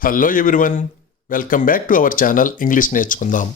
Hello everyone, welcome back to our channel English నేర్చుకుందాం.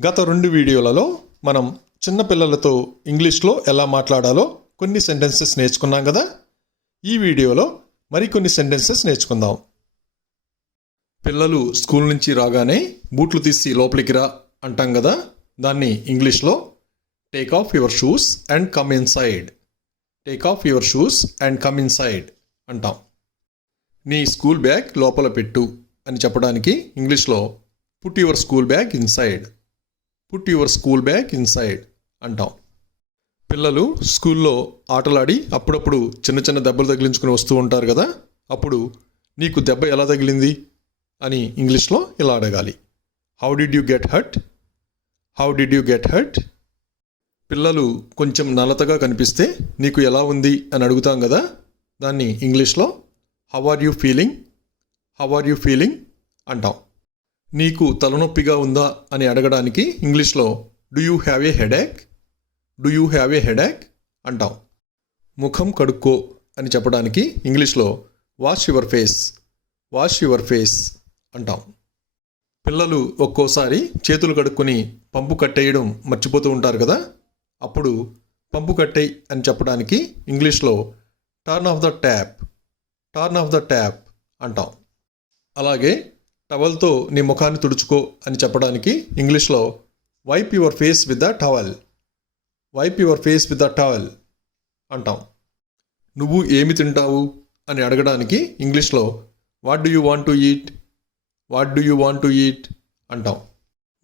గత 2 వీడియోలలో మనం చిన్నపిల్లలతో ఇంగ్లీష్లో ఎలా మాట్లాడాలో కొన్ని సెంటెన్సెస్ నేర్చుకున్నాం కదా. ఈ వీడియోలో మరికొన్ని సెంటెన్సెస్ నేర్చుకుందాం. పిల్లలు స్కూల్ నుంచి రాగానే బూట్లు తీసి లోపలికి రా అంటాం కదా, దాన్ని ఇంగ్లీష్లో take off your shoes and come inside. Take off your shoes and come inside అంటాం. నీ స్కూల్ బ్యాగ్ లోపల పెట్టు అని చెప్పడానికి ఇంగ్లీష్లో put your school bag inside. Put your school bag inside అంటాం. పిల్లలు స్కూల్లో ఆటలాడి అప్పుడప్పుడు చిన్న చిన్న దెబ్బలు తగిలించుకుని వస్తూ ఉంటారు కదా, అప్పుడు నీకు దెబ్బ ఎలా తగిలింది అని ఇంగ్లీష్లో ఇలా అడగాలి. How did you get hurt? How did you get hurt? పిల్లలు కొంచెం నలతగా కనిపిస్తే నీకు ఎలా ఉంది అని అడుగుతాం కదా, దాన్ని ఇంగ్లీష్లో how are you feeling? How are you feeling అంటాం. నీకు తలనొప్పిగా ఉందా అని అడగడానికి ఇంగ్లీష్లో do you have a headache? Do you have a headache అంటాం. ముఖం కడుక్కో అని చెప్పడానికి ఇంగ్లీష్లో wash your face. Wash your face అంటాం. పిల్లలు ఒక్కోసారి చేతులు కడుక్కొని పంపు కట్టేయడం మర్చిపోతూ ఉంటారు కదా, అప్పుడు పంపు కట్టేయి అని చెప్పడానికి ఇంగ్లీష్లో turn off the tap. Turn off the tap అంటాం. అలాగే టవల్తో నీ ముఖాన్ని తుడుచుకో అని చెప్పడానికి ఇంగ్లీష్లో wipe your face with the towel. Wipe your face with the towel అంటాం. నువ్వు ఏమి తింటావు అని అడగడానికి ఇంగ్లీష్లో what do you want to eat? What do you want to eat అంటాం.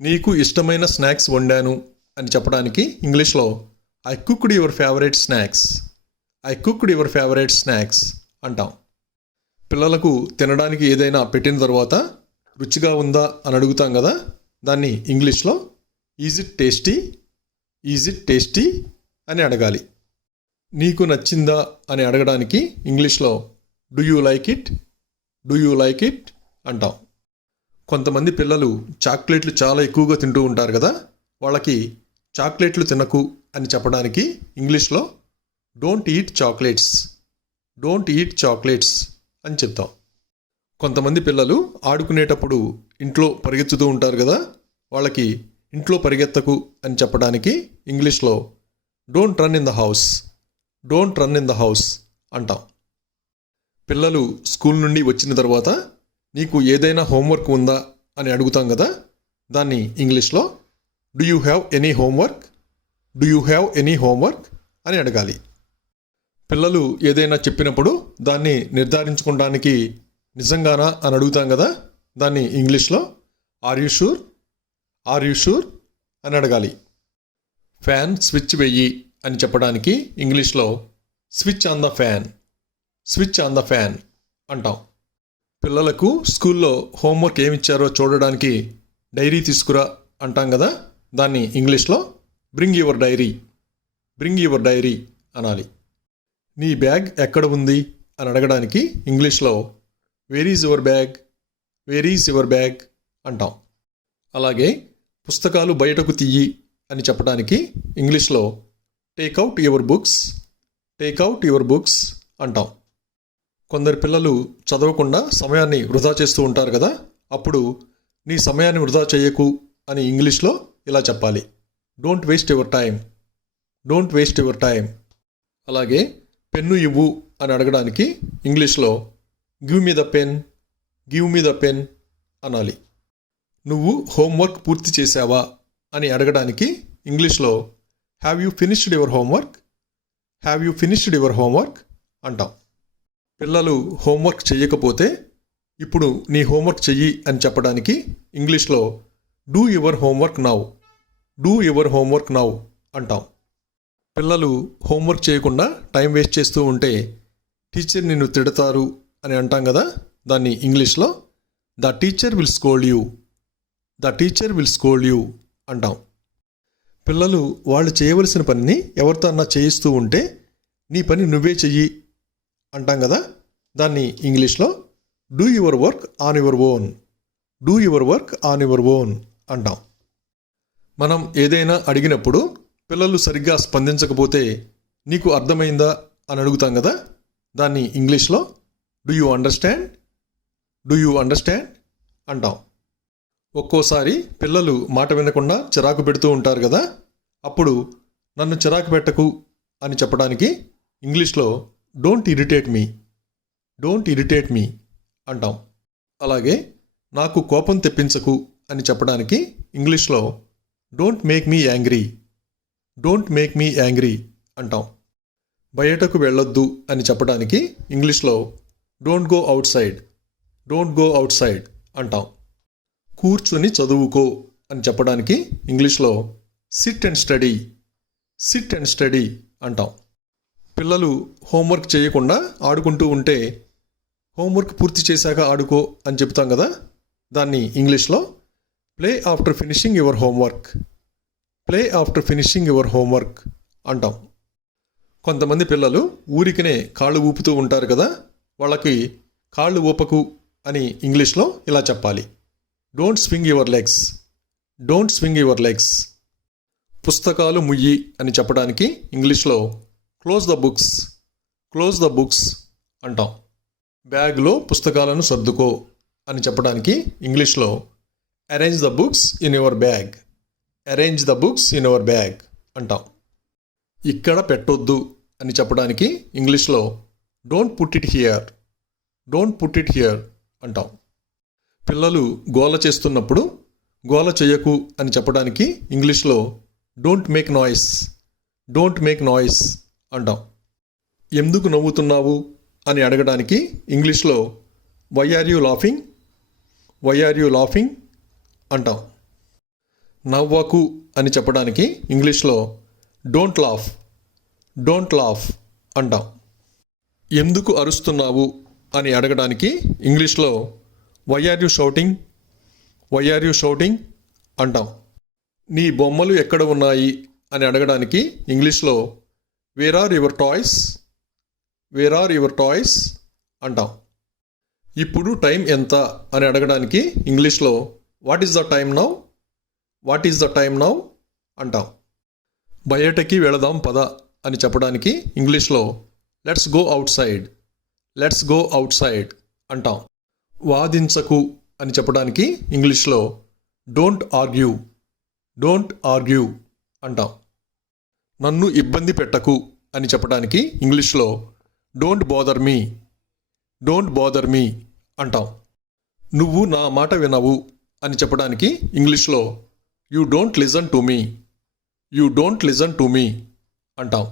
నీకు ఇష్టమైన స్నాక్స్ వండాను అని చెప్పడానికి ఇంగ్లీష్లో I cooked your favourite snacks. I cooked your favourite snacks అంటాం. పిల్లలకు తినడానికి ఏదైనా పెట్టిన తర్వాత రుచిగా ఉందా అని అడుగుతాం కదా, దాన్ని ఇంగ్లీష్లో is it tasty? Is it tasty అని అడగాలి. నీకు నచ్చిందా అని అడగడానికి ఇంగ్లీష్లో do you like it? Do you like it అంటాం. కొంతమంది పిల్లలు చాక్లెట్లు చాలా ఎక్కువగా తింటూ ఉంటారు కదా, వాళ్ళకి చాక్లెట్లు తినకు అని చెప్పడానికి ఇంగ్లీష్లో don't eat chocolates. Don't eat chocolates అని చెప్తాం. కొంతమంది పిల్లలు ఆడుకునేటప్పుడు ఇంట్లో పరిగెత్తుతూ ఉంటారు కదా, వాళ్ళకి ఇంట్లో పరిగెత్తకు అని చెప్పడానికి ఇంగ్లీష్లో don't run in the house. Don't run in the house అంటాం. పిల్లలు స్కూల్ నుండి వచ్చిన తర్వాత నీకు ఏదైనా హోంవర్క్ ఉందా అని అడుగుతాం కదా, దాన్ని ఇంగ్లీష్లో do you have any homework? Do you have any homework అని అడగాలి. పిల్లలు ఏదైనా చెప్పినప్పుడు దాన్ని నిర్ధారించుకోవడానికి నిజంగానా అని అడుగుతాం కదా, దాన్ని ఇంగ్లీష్లో are you sure? Are you sure అని అడగాలి. ఫ్యాన్ స్విచ్ వెయ్యి అని చెప్పడానికి ఇంగ్లీష్లో switch on the fan. Switch on the fan అంటాం. పిల్లలకు స్కూల్లో హోంవర్క్ ఏమిచ్చారో చూడడానికి డైరీ తీసుకురా అంటాం కదా, దాన్ని ఇంగ్లీష్లో bring your diary. Bring your diary అనాలి. నీ బ్యాగ్ ఎక్కడ ఉంది అని అడగడానికి ఇంగ్లీష్లో where is your bag? Where is your bag అంటాం. అలాగే పుస్తకాలు బయటకు తీయి అని చెప్పడానికి ఇంగ్లీష్లో take out your books. Take out your books అంటాం. కొందరు పిల్లలు చదవకుండా సమయాన్ని వృధా చేస్తూ ఉంటారు కదా, అప్పుడు నీ సమయాన్ని వృధా చేయకు అని ఇంగ్లీష్లో ఇలా చెప్పాలి. Don't waste your time. Don't waste your time. అలాగే పెన్ను ఇవ్వు అని అడగడానికి ఇంగ్లీష్లో give me the pen. Give me the pen అనాలి. నువ్వు హోంవర్క్ పూర్తి చేసావా అని అడగడానికి ఇంగ్లీష్లో have you finished your homework? Have you finished your homework అంటాం. పిల్లలు హోంవర్క్ చెయ్యకపోతే ఇప్పుడు నీ హోంవర్క్ చెయ్యి అని చెప్పడానికి ఇంగ్లీష్లో do your homework now. Do your homework now అంటాం. పిల్లలు హోంవర్క్ చేయకుండా టైం వేస్ట్ చేస్తూ ఉంటే టీచర్ నిన్ను తిడతారు అని అంటాం కదా, దాన్ని ఇంగ్లీష్లో the teacher will scold you. The teacher will scold you అంటాం. పిల్లలు వాళ్ళు చేయవలసిన పనిని ఎవరితో అన్నా చేయిస్తూ ఉంటే నీ పని నువ్వే చెయ్యి అంటాం కదా, దాన్ని ఇంగ్లీష్లో do your work on your own. Do your work on your own అంటాం. మనం ఏదైనా అడిగినప్పుడు పిల్లలు సరిగ్గా స్పందించకపోతే నీకు అర్థమైందా అని అడుగుతాం కదా, దాన్ని ఇంగ్లీష్లో do you understand? Do you understand అంటాం. ఒక్కోసారి పిల్లలు మాట వినకుండా చిరాకు పెడుతూ ఉంటారు కదా, అప్పుడు నన్ను చిరాకు పెట్టకు అని చెప్పడానికి ఇంగ్లీష్లో డోంట్ ఇరిటేట్ మీ అంటాం. అలాగే నాకు కోపం తెప్పించకు అని చెప్పడానికి ఇంగ్లీష్లో డోంట్ మేక్ మీ యాంగ్రీ అంటాం. బయటకు వెళ్ళొద్దు అని చెప్పడానికి ఇంగ్లీష్లో డోంట్ గో అవుట్ సైడ్ అంటాం. కూర్చుని చదువుకో అని చెప్పడానికి ఇంగ్లీష్లో సిట్ అండ్ స్టడీ అంటాం. పిల్లలు హోంవర్క్ చేయకుండా ఆడుకుంటూ ఉంటే హోంవర్క్ పూర్తి చేశాక ఆడుకో అని చెప్తాం కదా, దాన్ని ఇంగ్లీష్లో play after finishing your homework అంటాం. కొంతమంది పిల్లలు ఊరికనే కాళ్ళు ఊపుతూ ఉంటారు కదా, వాళ్ళకి కాళ్ళు ఊపకు అని ఇంగ్లీష్లో ఇలా చెప్పాలి, డోంట్ స్వింగ్ యువర్ లెగ్స్. పుస్తకాలు ముయ్యి అని చెప్పడానికి ఇంగ్లీష్లో క్లోజ్ ద బుక్స్ అంటాం. బ్యాగ్లో పుస్తకాలను సర్దుకో అని చెప్పడానికి ఇంగ్లీష్లో arrange the books in your bag అంటాం. ఇక్కడ పెట్టొద్దు అని చెప్పడానికి ఇంగ్లీష్లో డోంట్ పుట్ ఇట్ హియర్ అంటాం. పిల్లలు గోల చేస్తున్నప్పుడు గోల చేయకు అని చెప్పడానికి ఇంగ్లీష్లో డోంట్ మేక్ నాయిస్ అంటాం. ఎందుకు నవ్వుతున్నావు అని అడగడానికి ఇంగ్లీష్లో వై ఆర్ యూ లాఫింగ్ అంటాం. నవ్వకు అని చెప్పడానికి ఇంగ్లీష్లో డోంట్ లాఫ్ అంటాం. ఎందుకు అరుస్తున్నావు అని అడగడానికి ఇంగ్లీష్లో వై ఆర్ యూ షౌటింగ్ అంటాం. నీ బొమ్మలు ఎక్కడ ఉన్నాయి అని అడగడానికి ఇంగ్లీష్లో వేర్ ఆర్ యువర్ టాయ్స్ అంటాం. ఇప్పుడు టైం ఎంత అని అడగడానికి ఇంగ్లీష్లో what is the time now అంటాం. బయటకి వెళదాం పద అని చెప్పడానికి ఇంగ్లీష్లో లెట్స్ గో అవుట్ సైడ్ అంటాం. వాదించకు అని చెప్పడానికి ఇంగ్లీష్లో డోంట్ ఆర్గ్యూ అంటాం. నన్ను ఇబ్బంది పెట్టకు అని చెప్పడానికి ఇంగ్లీష్లో డోంట్ బోదర్ మీ అంటాం. నువ్వు నా మాట వినవు అని చెప్పడానికి ఇంగ్లీష్లో you don't listen to me అంటాం.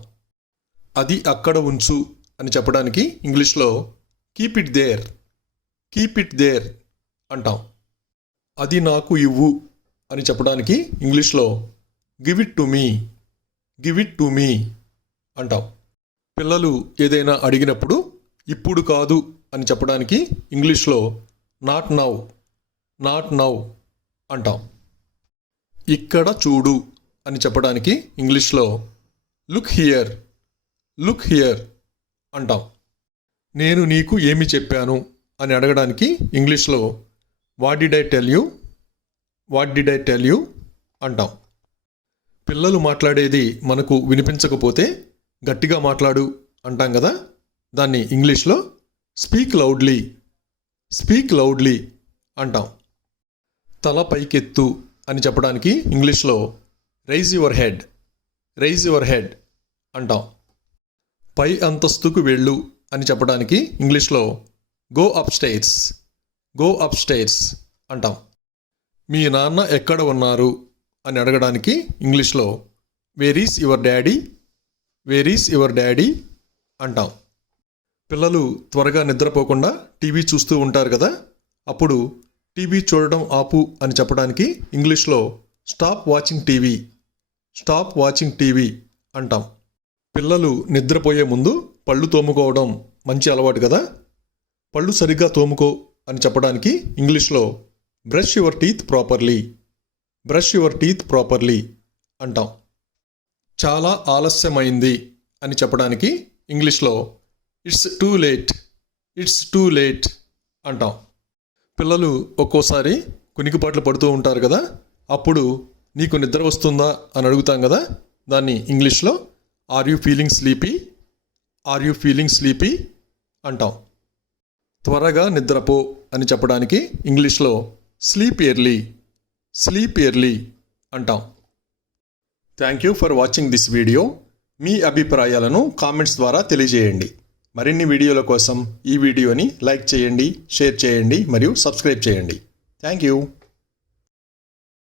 అది అక్కడ ఉంచు అని చెప్పడానికి ఇంగ్లీష్లో కీప్ ఇట్ దేర్ అంటాం. అది నాకు ఇవ్వు అని చెప్పడానికి ఇంగ్లీష్లో గివ్ ఇట్ టు మీ అంటాం. పిల్లలు ఏదైనా అడిగినప్పుడు ఇప్పుడు కాదు అని చెప్పడానికి ఇంగ్లీష్లో నాట్ నౌ అంటాం. ఇక్కడ చూడు అని చెప్పడానికి ఇంగ్లీష్లో లుక్ హియర్ అంటాం. నేను నీకు ఏమి చెప్పాను అని అడగడానికి ఇంగ్లీష్లో what did I tell you అంటాం. పిల్లలు మాట్లాడేది మనకు వినిపించకపోతే గట్టిగా మాట్లాడు అంటాం కదా, దాన్ని ఇంగ్లీష్లో స్పీక్ లౌడ్లీ అంటాం. తల పైకెత్తు అని చెప్పడానికి ఇంగ్లీష్లో రైజ్ యువర్ హెడ్ అంటాం. పై అంతస్తుకు వెళ్ళు అని చెప్పడానికి ఇంగ్లీష్లో గో అప్ స్టైర్స్ అంటాం. మీ నాన్న ఎక్కడ ఉన్నారు అని అడగడానికి ఇంగ్లీష్లో వేర్ ఈస్ యువర్ డాడీ అంటాం. పిల్లలు త్వరగా నిద్రపోకుండా టీవీ చూస్తూ ఉంటారు కదా, అప్పుడు టీవీ చూడడం ఆపు అని చెప్పడానికి ఇంగ్లీష్లో స్టాప్ వాచింగ్ టీవీ అంటాం. పిల్లలు నిద్రపోయే ముందు పళ్ళు తోముకోవడం మంచి అలవాటు కదా, పళ్ళు సరిగ్గా తోముకో అని చెప్పడానికి ఇంగ్లీష్లో బ్రష్ యువర్ టీత్ ప్రాపర్లీ అంటాం. చాలా ఆలస్యమైంది అని చెప్పడానికి ఇంగ్లీష్లో ఇట్స్ టూ లేట్ అంటాం. పిల్లలు ఒక్కోసారి కునికిపాట్లు పడుతూ ఉంటారు కదా, అప్పుడు నీకు నిద్ర వస్తుందా అని అడుగుతాం కదా, దాన్ని ఇంగ్లీష్లో ఆర్ యూ ఫీలింగ్ స్లీపీ అంటాం. త్వరగా నిద్రపో అని చెప్పడానికి ఇంగ్లీష్లో స్లీప్ ఎర్లీ అంటాం. Thank you for watching this video. మీ అభిప్రాయాలను కామెంట్స్ ద్వారా తెలియజేయండి. మరిన్ని వీడియోల కోసం ఈ వీడియోని లైక్ చేయండి, షేర్ చేయండి మరియు సబ్స్క్రైబ్ చేయండి. Thank you.